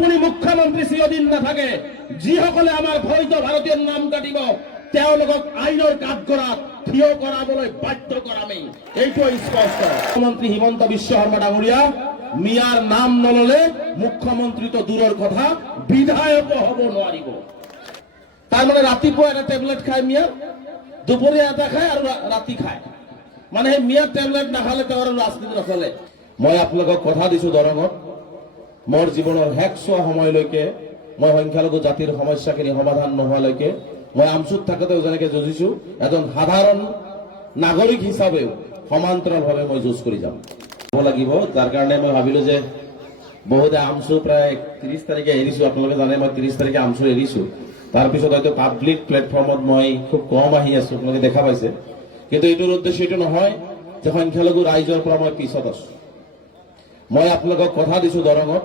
আপুনি মুখ্যমন্ত্ৰী চিৰদিন নাথাকে যিসকলে আমাৰ বৈধ ভাৰতীয় নাম কাটিব তেওঁলোকক আইনৰ কাঠগড়াত থিয় কৰাবলৈ বাধ্য কৰামেই, এইটো স্পষ্ট। মুখ্যমন্ত্ৰী হিমন্ত বিশ্ব শৰ্মা ডাঙৰীয়া মিয়াৰ নাম নললে মুখ্যমন্ত্ৰী তো দূৰৰ কথা বিধায়কো হ'ব নোৱাৰিব। তাৰমানে ৰাতিপুৱা এটা টেবলেট খায় মিয়া, দুপৰীয়া এটা খায় আৰু ৰাতি খায়, মানে সেই মিয়াৰ টেবলেট নাখালে তেওঁৰ ৰাজনীতি নচলে। মই আপোনালোকক কথা দিছো দৰঙত মোৰ জীৱনৰ শেষছোৱা সময়লৈকে মই সংখ্যালঘু জাতিৰ সমস্যাখিনি সমাধান নোহোৱালৈকে মই আমচুত থাকোঁতেও যেনেকে যুঁজিছো এজন সাধাৰণ নাগৰিক হিচাপেও সমান্তৰালভাৱে মই যুঁজ কৰি যাম লাগিব। যাৰ কাৰণে মই ভাবিলো যে বহুতে আমচু প্ৰায় 30 তাৰিখে এৰিছো, আপোনালোকে জানে মই 30 তাৰিখে আমচু এৰিছো। তাৰপিছত হয়তো পাব্লিক প্লেটফৰ্মত মই খুব কম আহি আছো, আপোনালোকে দেখা পাইছে, কিন্তু এইটোৰ উদ্দেশ্য এইটো নহয় যে সংখ্যালঘু ৰাইজৰ পৰা মই পিছত আছো। মই আপোনালোকক কথা দিছো দৰঙত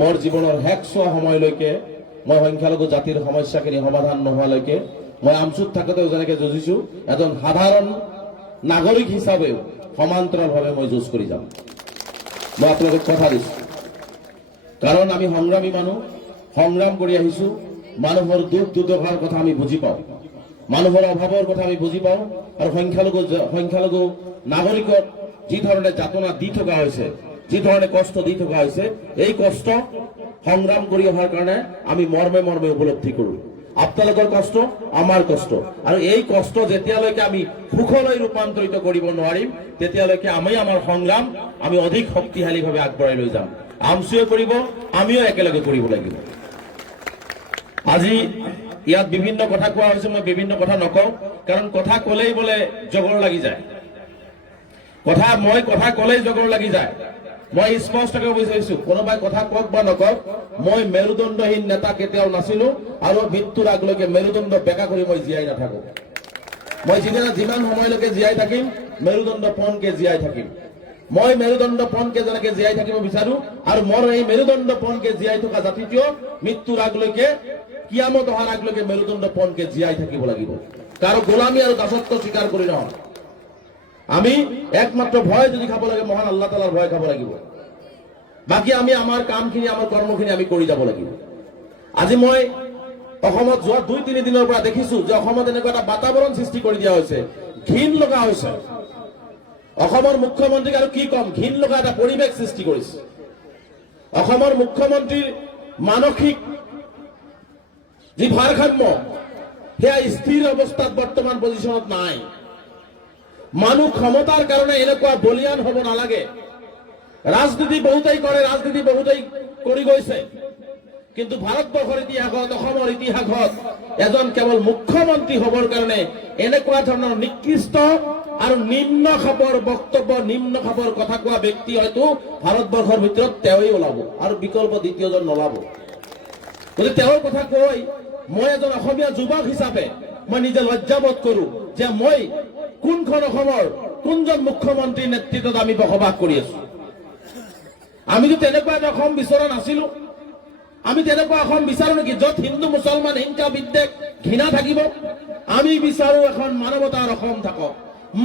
মোৰ জীৱনৰ শেষছোৱা সময়লৈকে মই সংখ্যালঘু জাতিৰ সমস্যাখিনি সমাধান নোহোৱালৈকে মই আমচুত থাকোঁতেও যেনেকে যুঁজিছো এজন সাধাৰণ নাগৰিক হিচাপেও সমান্তৰালভাৱে মই যুঁজ কৰি যাম। মই আপোনালোকক কথা দিছো, কাৰণ আমি সংগ্ৰামী মানুহ, সংগ্ৰাম কৰি আহিছো। মানুহৰ দুখ দুৰ্দশাৰ কথা আমি বুজি পাওঁ, মানুহৰ অভাৱৰ কথা আমি বুজি পাওঁ, আৰু সংখ্যালঘু নাগৰিকক যি ধৰণে যাতনা দি থকা হৈছে, যি ধৰণে কষ্ট দি থকা হৈছে, এই কষ্ট সংগ্ৰাম কৰি অহাৰ কাৰণে আমি মৰ্মে মৰ্মে উপলব্ধি কৰো। আপোনালোকৰ কষ্ট আমাৰ কষ্ট, আৰু এই কষ্ট যেতিয়ালৈকে আমি সুখলৈ ৰূপান্তৰিত কৰিব নোৱাৰিম তেতিয়ালৈকে আমি আমাৰ সংগ্ৰাম আমি অধিক শক্তিশালীভাৱে আগবঢ়াই লৈ যাম। আমচুৱে কৰিব, আমিও একেলগে কৰিব লাগিব। আজি ইয়াত বিভিন্ন কথা কোৱা হৈছে, মই বিভিন্ন কথা নকওঁ, কাৰণ কথা কলেই বোলে জগৰ লাগি যায়। মই কথা কলেই জগৰ লাগি যায়। মই স্পষ্টকৈ বিচাৰিছো, কোনোবাই কথা কওক বা নকওক, মই মেৰুদণ্ডহীন নেতা কেতিয়াও নাছিলো, আৰু মৃত্যুৰ আগলৈকে মেৰুদণ্ড বেকা কৰি মই জীয়াই নাথাকো। মই যিমান সময়লৈকে জীয়াই থাকিম মেৰুদণ্ড পণকে জীয়াই থাকিম। মই মেৰুদণ্ড পণকে যেনেকে জীয়াই থাকিব বিচাৰো, আৰু মোৰ এই মেৰুদণ্ড পণকে জীয়াই থকা জাতিটোও মৃত্যুৰ আগলৈকে, কিয়ামত অহাৰ আগলৈকে মেৰুদণ্ড পণকে জীয়াই থাকিব লাগিব। কাৰো গোলামী আৰু দাসত্ব স্বীকাৰ কৰি নহয়। আমি একমাত্ৰ ভয় যদি খাব লাগে মহান আল্লাহ তাআলাৰ ভয় খাব লাগিব। বাকী আমি আমাৰ কামখিনি, আমাৰ কৰ্মখিনি আমি কৰি যাব লাগিব। আজি মই অসমত যোৱা 2-3 দিনৰ পৰা দেখিছো যে অসমত এনেকুৱা এটা বাতাবৰণ সৃষ্টি কৰি দিয়া হৈছে, ঘিণ লগা হৈছে। অসমৰ মুখ্যমন্ত্ৰীক আৰু কি কম, ঘিণ লগা এটা পৰিৱেশ সৃষ্টি কৰিছে। অসমৰ মুখ্যমন্ত্ৰীৰ মানসিক যি ভাৰসাম্য সেয়া স্থিৰ অৱস্থাত বৰ্তমান পজিশ্যনত নাই। মানুহ ক্ষমতাৰ কাৰণে এনেকুৱা বলিয়ান হ'ব নালাগে। ৰাজনীতি বহুতেই কৰে, ৰাজনীতি বহুতেই কৰি গৈছে, কিন্তু ভাৰতবৰ্ষৰ ইতিহাসত, অসমৰ ইতিহাসত এজন কেৱল মুখ্যমন্ত্ৰী হ'বৰ কাৰণে এনেকুৱা ধৰণৰ নিকৃষ্ট আৰু নিম্ন খাপৰ বক্তব্য, নিম্ন খাপৰ কথা কোৱা ব্যক্তি হয়তো ভাৰতবৰ্ষৰ ভিতৰত তেওঁই ওলাব, আৰু বিকল্প দ্বিতীয়জন নোলাব। গতিকে তেওঁৰ কথা কৈ মই এজন অসমীয়া যুৱক হিচাপে মই নিজে লজ্জাবোধ কৰো যে মই কোনখন অসমৰ কোনজন মুখ্যমন্ত্ৰীৰ নেতৃত্বত আমি বসবাস কৰি আছো। আমিতো তেনেকুৱা এটা অসম বিচৰা নাছিলো। আমি তেনেকুৱা অসম বিচাৰো নেকি য'ত হিন্দু মুছলমান হিংসা বিদ্বেষ ঘৃণা থাকিব? আমি বিচাৰো এখন মানৱতাৰ অসম থাকক,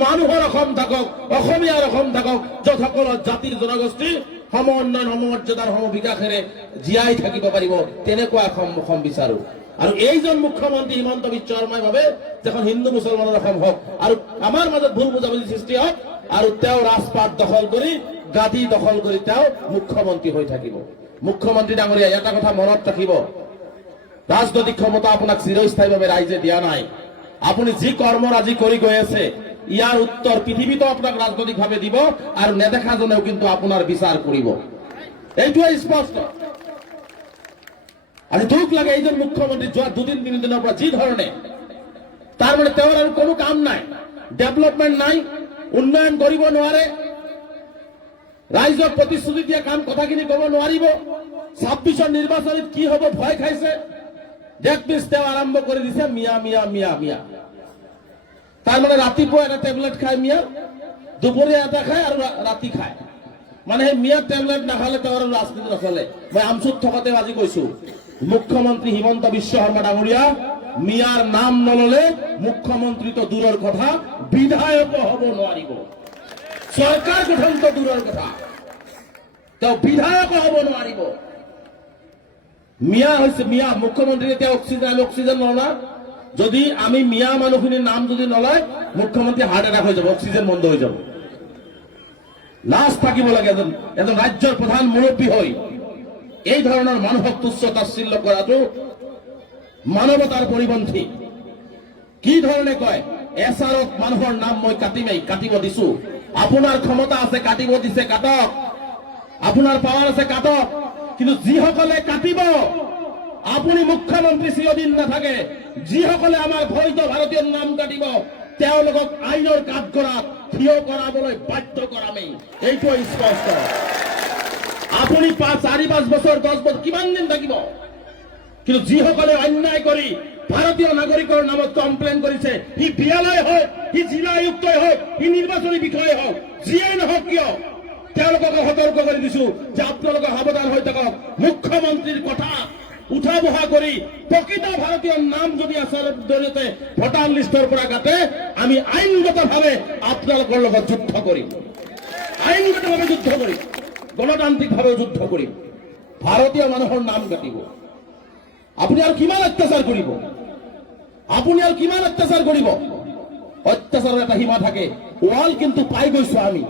মানুহৰ অসম থাকক, অসমীয়াৰ অসম থাকক, য'ত সকলো জাতিৰ জনগোষ্ঠীৰ সম উন্নয়ন, সমমৰ্যাদাৰ সমবিকাশেৰে জীয়াই থাকিব পাৰিব। তেনেকুৱা অসম বিচাৰো। আৰু এইজন মুখ্যমন্ত্ৰী হিমন্ত বিশ্ব শৰ্মাই ভাবে যেখন হিন্দু মুছলমানৰ অসম হওক, আৰু আমাৰ মাজত ভুল বুজাবুজি সৃষ্টি হওক, আৰু তেওঁ ৰাজপাট দখল কৰি, গাদী দখল কৰি তেওঁ মুখ্যমন্ত্ৰী হৈ থাকিব। মুখ্যমন্ত্ৰী ডাঙৰীয়া, এটা কথা মনত ৰাখিব, ৰাজনৈতিক ক্ষমতা আপোনাক চিৰস্থায়ীভাৱে ৰাইজে দিয়া নাই। আপুনি যি কৰ্মৰাজি কৰি গৈ আছে ইয়াৰ উত্তৰ পৃথিৱীতো আপোনাক ৰাজনৈতিকভাৱে দিব, আৰু নেদেখাজনেও কিন্তু আপোনাৰ বিচাৰ কৰিব। এইটোৱে স্পষ্ট। আজি দুখ লাগে এইজন মুখ্যমন্ত্ৰী যোৱা 2-3 দিনৰ পৰা যি ধৰণে, তাৰমানে তেওঁৰ আৰু কোনো কাম নাই, ডেভেলপমেণ্ট নাই, উন্নয়ন কৰিব নোৱাৰে, ৰাইজক প্ৰতিশ্ৰুতি দিয়া কাম কথাখিনি ক'ব নোৱাৰিব। 26ৰ নিৰ্বাচনত কি হ'ব ভয় খাইছে। ডেট তেওঁ আৰম্ভ কৰি দিছে মিয়া মিয়া মিয়া মিয়া। তাৰমানে ৰাতিপুৱা এটা টেবলেট খায় মিয়া, দুপৰীয়া এটা খায় আৰু ৰাতি খায়, মানে সেই মিয়াৰ টেবলেট নাখালে তেওঁৰ ৰাজনীতি নচলে। মই আমচুত থকাতেও আজি কৈছো, মুখ্যমন্ত্ৰী হিমন্ত বিশ্ব শৰ্মা ডাঙৰীয়া মিয়াৰ নাম নললে মুখ্যমন্ত্ৰী তো দূৰৰ কথা বিধায়কো হ'ব নোৱাৰিব। চৰকাৰ গঠন তো দূৰৰ কথা, তেওঁ বিধায়কো হ'ব নোৱাৰিব। মিয়া হৈছে মিয়া মুখ্যমন্ত্ৰী এতিয়া অক্সিজেন নলা যদি আমি মিয়া মানুহখিনিৰ নাম যদি নলয় মুখ্যমন্ত্ৰী হাৰ্ট এটাক হৈ যাব অক্সিজেন বন্ধ হৈ যাব লাজ থাকিব লাগে এজন ৰাজ্যৰ প্ৰধান মুৰব্বী হৈ এই ধৰণৰ মানুহক তুচ্ছ তাচ্ছিল্য কৰাটো মানৱতাৰ পৰিপন্থী কি ধৰণে কয় এছআৰক মানুহৰ নাম মই কাটিব দিছো আপোনাৰ ক্ষমতা আছে কাটিব দিছে কাটক আপোনাৰ পাৱাৰ আছে কাটক কিন্তু যিসকলে কাটিব আপুনি মুখ্যমন্ত্ৰী চিৰদিন নাথাকে যিসকলে আমাৰ বৈধ ভাৰতীয় নাম কাটিব তেওঁলোকক আইনৰ কাঠগড়াত থিয় কৰাবলৈ বাধ্য কৰামেই এইটো স্পষ্ট আপুনি 4-5 বছৰ 10 বছৰ কিমান দিন থাকিব কিন্তু যিসকলে অন্যায় কৰি ভাৰতীয় নাগৰিকৰ নামত কমপ্লেইন কৰিছে সি বিয়ালয় হওক সি জিলা আয়ুক্তই হওক সি নিৰ্বাচনী বিষয়াই হওক যিয়েই নহওক কিয় তেওঁলোকক সতৰ্ক কৰি দিছো যে আপোনালোকে সাৱধান হৈ থাকক মুখ্যমন্ত্ৰীৰ কথা উঠা বহা কৰি প্ৰকৃত ভাৰতীয় নাম যদি আচলৰ জৰিয়তে ভোটাৰ লিষ্টৰ পৰা কাটে আমি আইনগতভাৱে আপোনালোকৰ লগত যুদ্ধ কৰিম আইনগতভাৱে যুদ্ধ কৰিম গণতান্ত্ৰিকভাৱে যুদ্ধ কৰিম ভাৰতীয় মানুহৰ নাম কাটিব আপুনি আৰু কিমান অত্যাচাৰ কৰিব অত্যাচাৰৰ এটা সীমা থাকে ৱাল কিন্তু পাই গৈছো আমি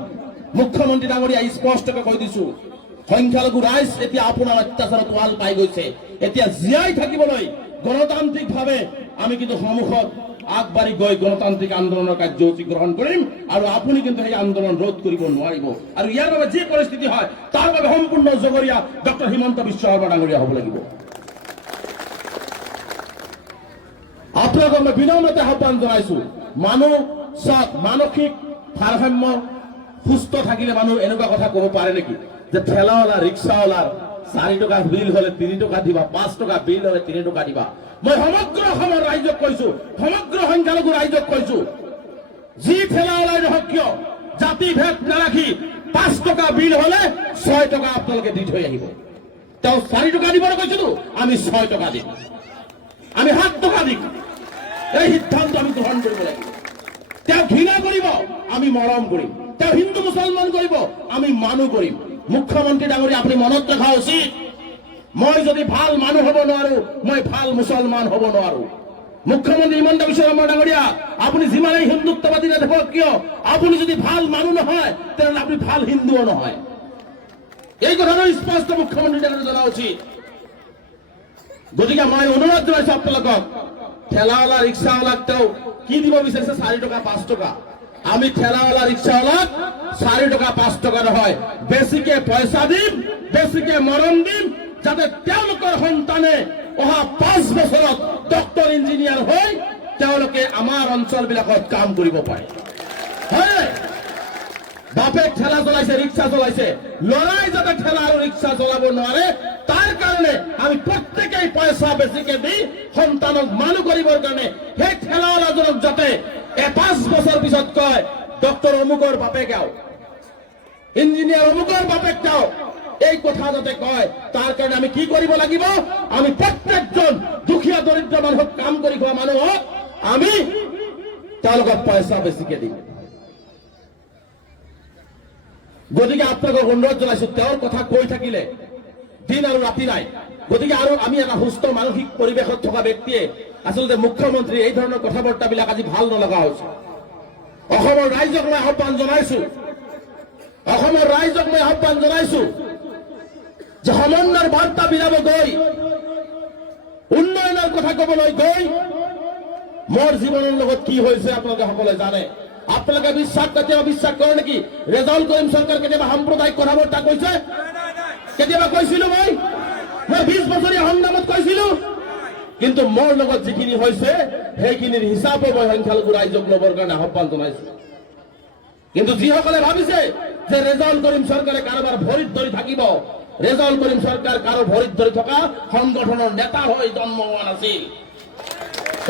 মুখ্যমন্ত্ৰী ডাঙৰীয়া স্পষ্টকৈ কৈ দিছো সংখ্যালঘু ৰাইজ এতিয়া আপোনাৰ অত্যাচাৰত ৱাল পাই গৈছে এতিয়া জীয়াই থাকিবলৈ গণতান্ত্ৰিকভাৱে আমি কিন্তু সন্মুখত আগবাঢ়ি গৈ গণতান্ত্ৰিক আন্দোলনৰ কাৰ্যসূচী গ্ৰহণ কৰিম আৰু আপুনি কিন্তু সেই আন্দোলন ৰোধ কৰিব নোৱাৰিব আৰু ইয়াৰ বাবে যি পৰিস্থিতি হয় তাৰ বাবে সম্পূৰ্ণ জগৰীয়া ডক্টৰ হিমন্ত বিশ্ব শৰ্মা ডাঙৰীয়া হ'ব লাগিব আপোনালোকক মই বিনম্ৰতে আহ্বান জনাইছো মানুহ চাওক মানসিক ভাৰসাম্য সুস্থ থাকিলে মানুহ এনেকুৱা কথা ক'ব পাৰে নেকি যে ঠেলাৱালা ৰিক্সাৱালাৰ 4 টকা বিল হলে 3 টকা দিবা 5 টকা বিল হলে 3 টকা দিবা মই সমগ্ৰ অসমৰ ৰাইজক কৈছো সমগ্ৰ সংখ্যালঘু ৰাইজক কৈছো যি ঠেলাৱালাই নহওক কিয় জাতি ভেদ নাৰাখি 5 টকা বিল হলে 6 টকা আপোনালোকে দি থৈ আহিব তেওঁ 4 টকা দিবলৈ কৈছিলো আমি 6 টকা দিম আমি 7 টকা দিম এই সিদ্ধান্ত আমি গ্ৰহণ কৰিব লাগিব তেওঁ ঘৃণা কৰিব আমি মৰম কৰিম তেওঁ হিন্দু মুছলমান কৰিব আমি মানুহ কৰিম মুখ্যমন্ত্ৰী ডাঙৰীয়া আপুনি মনত ৰখা উচিত মই যদি ভাল মানুহ হ'ব নোৱাৰো মই ভাল মুছলমান হ'ব নোৱাৰো মুখ্যমন্ত্ৰী হিমন্ত বিশ্ব শৰ্মা ডাঙৰীয়া আপুনি যিমানেই হিন্দুত্ববাদী নাথাকক কিয় আপুনি যদি ভাল মানুহ নহয় তেনেহ'লে আপুনি ভাল হিন্দুও নহয় এই কথাটো স্পষ্ট মুখ্যমন্ত্ৰী ডাঙৰীয়া জনা উচিত গতিকে মই অনুৰোধ জনাইছো আপোনালোকক ঠেলাৱালা ৰিক্সাৱালাক তেওঁ কি দিব বিচাৰিছে 4 টকা 5 টকা আমি ঠেলাৱালা ৰিক্সাৱালাক 4 টকা 5 টকা নহয় বেছিকে পইচা দিম বেছিকে মৰম দিম যাতে তেওঁলোকৰ সন্তানে অহা 5 বছৰত ডক্টৰ ইঞ্জিনিয়াৰ হৈ তেওঁলোকে আমাৰ অঞ্চলবিলাকত কাম কৰিব পাৰে হয় বাপে ঠেলা চলাইছে ৰিক্সা চলাইছে লৰাই যাতে ঠেলা আৰু ৰিক্সা চলাব নোৱাৰে তাৰ কাৰণে আমি প্ৰত্যেকেই পইচা বেছিকে দি সন্তানক মানুহ কৰিবৰ কাৰণে সেই ঠেলাৱালাজনক যাতে 5 বছৰ পিছত কয় ডক্টৰ অমুকৰ বাপেক গাঁও ইঞ্জিনিয়াৰ অমুকৰ বাপেক গাঁও এই কথা যাতে কয় তাৰ কাৰণে আমি কি কৰিব লাগিব আমি প্ৰত্যেকজন দুখীয়া দৰিদ্ৰ মানুহক কাম কৰি খোৱা মানুহক আমি তেওঁলোকক পইচা বেছিকে দিম গতিকে আপোনালোকক অনুৰোধ জনাইছো তেওঁৰ কথা কৈ থাকিলে দিন আৰু ৰাতি নাই গতিকে আৰু আমি এটা সুস্থ মানসিক পৰিৱেশত থকা ব্যক্তিয়ে আচলতে মুখ্যমন্ত্ৰী এই ধৰণৰ কথা বাৰ্তাবিলাক আজি ভাল নলগা হৈছে অসমৰ ৰাইজক মই আহ্বান জনাইছো যে সমন্বয়ৰ বাৰ্তা বিলাব গৈ উন্নয়নৰ কথা ক'বলৈ গৈ মোৰ জীৱনৰ লগত কি হৈছে আপোনালোকে সকলোৱে জানে আপোনালোকে কেতিয়াবা বিশ্বাস কৰে নেকি ৰেজাউল কৰিম চৰকাৰ কেতিয়াবা সাম্প্ৰদায়িক কথা বাৰ্তা কৈছে কেতিয়াবা কৈছিলো মই 20 বছৰীয়া সংগ্ৰামত কৈছিলো কিন্তু মোৰ লগত যিখিনি হৈছে সেইখিনিৰ হিচাপো মই সংখ্যালঘু ৰাইজক ল'বৰ কাৰণে আহ্বান জনাইছো কিন্তু যিসকলে ভাবিছে যে ৰেজাউল কৰিম চৰকাৰে কাৰোবাৰ ভৰিত ধৰি থাকিব ৰেজাউল কৰিম চৰকাৰ কাৰো ভৰিত ধৰি থকা সংগঠনৰ নেতা হৈ জন্ম হোৱা নাছিল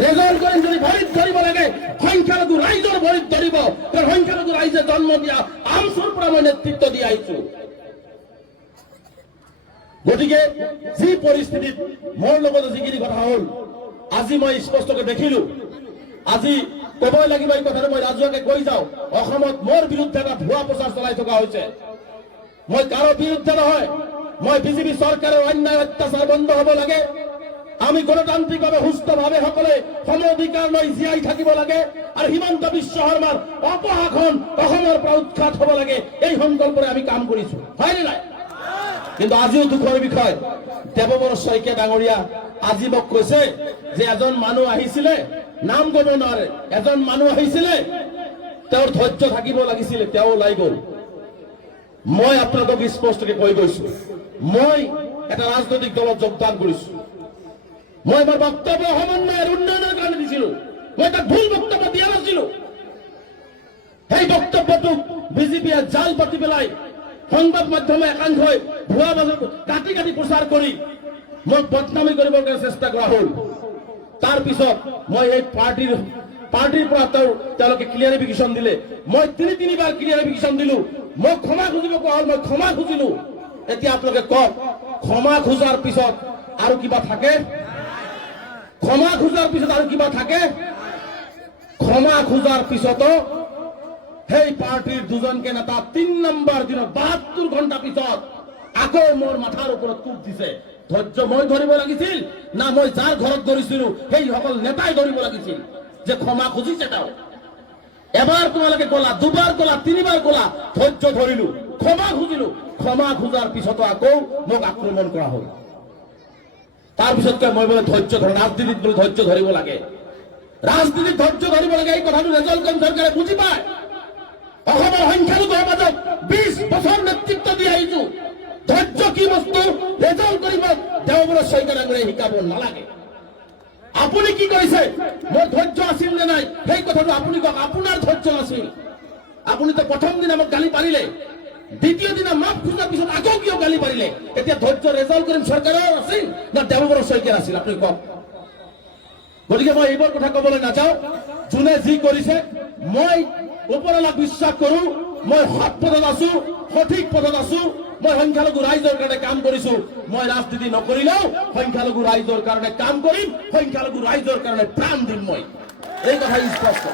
ৰেজাউল কৰিম যদি ভৰিত ধৰিব লাগে সংখ্যালঘু ৰাইজৰ ভৰিত ধৰিব কাৰণ সংখ্যালঘু ৰাইজে জন্ম দিয়া আমচুৰ পৰা মই নেতৃত্ব দি আহিছো গতিকে যি পৰিস্থিতিত মোৰ লগত যিখিনি কথা হ'ল আজি মই স্পষ্টকৈ দেখিলো আজি ক'বই লাগিব এই কথাটো মই ৰাজহুৱাকে কৈ যাওঁ অসমত মোৰ বিৰুদ্ধে এটা ভুৱা প্ৰচাৰ চলাই থকা হৈছে মই কাৰো বিৰুদ্ধে নহয় মই বিজেপি চৰকাৰৰ অন্যায় অত্যাচাৰ বন্ধ হ'ব লাগে। আমি গণতান্ত্ৰিকভাৱে সুস্থভাৱে সকলে সম অধিকাৰ লৈ জীয়াই থাকিব লাগে আৰু হিমন্ত বিশ্ব শৰ্মাৰ অপশাসন অসমৰ পৰা উৎখাত হ'ব লাগে। এই সংকল্পৰে আমি কাম কৰিছো, হয়নে নাই? কিন্তু আজিও দুখৰ বিষয়, দেৱবৰ শইকীয়া ডাঙৰীয়া আজি মোক কৈছে যে এজন মানুহ আহিছিলে, নাম ক'ব নোৱাৰে, এজন মানুহ আহিছিলে, তেওঁৰ ধৈৰ্য থাকিব লাগিছিলে, তেওঁ ওলাই গ'ল। মই আপোনালোকক স্পষ্টকৈ কৈ গৈছো, মই এটা ৰাজনৈতিক দলত যোগদান কৰিছো। মই মোৰ বক্তব্য সমন্বয়ৰ উন্নয়নৰ কাৰণে দিছিলো, মই তাক ভুল বক্তব্য দিয়া নাছিলো। সেই বক্তব্যটোক বিজেপিয়ে জাল পাতি পেলাই সংবাদ মাধ্যমে একাংশই ভুৱা কাটি কাটি প্ৰচাৰ কৰি মোক বদনামী কৰিবৰ কাৰণে চেষ্টা কৰা হ'ল। তাৰ পিছত মই এই পাৰ্টিৰ পৰা তেওঁলোকে ক্লিয়াৰিফিকেশ্যন দিলে, মই তিনিবাৰ ক্লিয়াৰিফিকেশ্যন দিলো, মই ক্ষমা খুজিব কোৱা হ'ল, মই ক্ষমা খুজিলো। এতিয়া আপোনালোকে কওক, ক্ষমা খোজাৰ পিছত আৰু কিবা থাকে? ক্ষমা খোজাৰ পিছত আৰু কিবা থাকে? ক্ষমা খোজাৰ পিছতো সেই পাৰ্টিৰ দুজনকে নেতা ৩ নম্বৰ দিনত ৭২ ঘণ্টা পিছত আকৌ মোৰ মাথাৰ ওপৰত কোপ দিছে। ধৈৰ্য মই ধৰিব লাগিছিল না মই যাৰ ঘৰত ধৰিছিলো সেইসকল নেতাই ধৰিব লাগিছিল যে ক্ষমা খুজিছে তেওঁ? এবাৰ তোমালোকে ক'লা, দুবাৰ ক'লা, 3বাৰ ক'লা, ধৈৰ্য ধৰিলো, ক্ষমা খুজিলো। ক্ষমা খোজাৰ পিছতো আকৌ মোক আক্ৰমণ কৰা হ'ল। তাৰপিছত মই বোলে ধৈৰ্য ধৰ, ৰাজনীতিত বোলে ধৈৰ্য ধৰিব লাগে, ৰাজনীতিত ধৈৰ্য ধৰিব লাগে। এই কথাটো ৰেজাল্ট চৰকাৰে বুজি পায়। অসমৰ সংখ্যালঘু সমাজক 20 বছৰ নেতৃত্ব দি আহিছো। ধৈৰ্য কি বস্তু ৰেজাল্ট কৰিব দেৱবৰ শইকীয়া ডাঙৰীয়াই শিকাব নালাগে। আপুনি কি কৰিছে? মোৰ ধৈৰ্য আছিল নে নাই সেই কথাটো আপুনি কওক। আপোনাৰ ধৈৰ্য নাছিল। আপুনিতো প্ৰথম দিনা মোক গালি পাৰিলে, দ্বিতীয় দিনা মাফ খোজাৰ পিছত আকৌ কিয় গালি পাৰিলে? এতিয়া ধৈৰ্য ৰেজাল্ট কৰিম চৰকাৰৰ আছিল না দেৱবৰ শইকীয়াৰ আছিল? আপুনি কওক। গতিকে মই এইবোৰ কথা ক'বলৈ নাযাওঁ। যোনে যি কৰিছে, মই ওপৰৱালাক বিশ্বাস কৰো, মই সৎ পথত আছো, সঠিক পথত আছো। মই সংখ্যালঘু ৰাইজৰ কাৰণে কাম কৰিছো। মই ৰাজনীতি নকৰিলেও সংখ্যালঘু ৰাইজৰ কাৰণে কাম কৰিম, সংখ্যালঘু ৰাইজৰ কাৰণে প্ৰাণ দিম। মই এই কথা স্পষ্ট।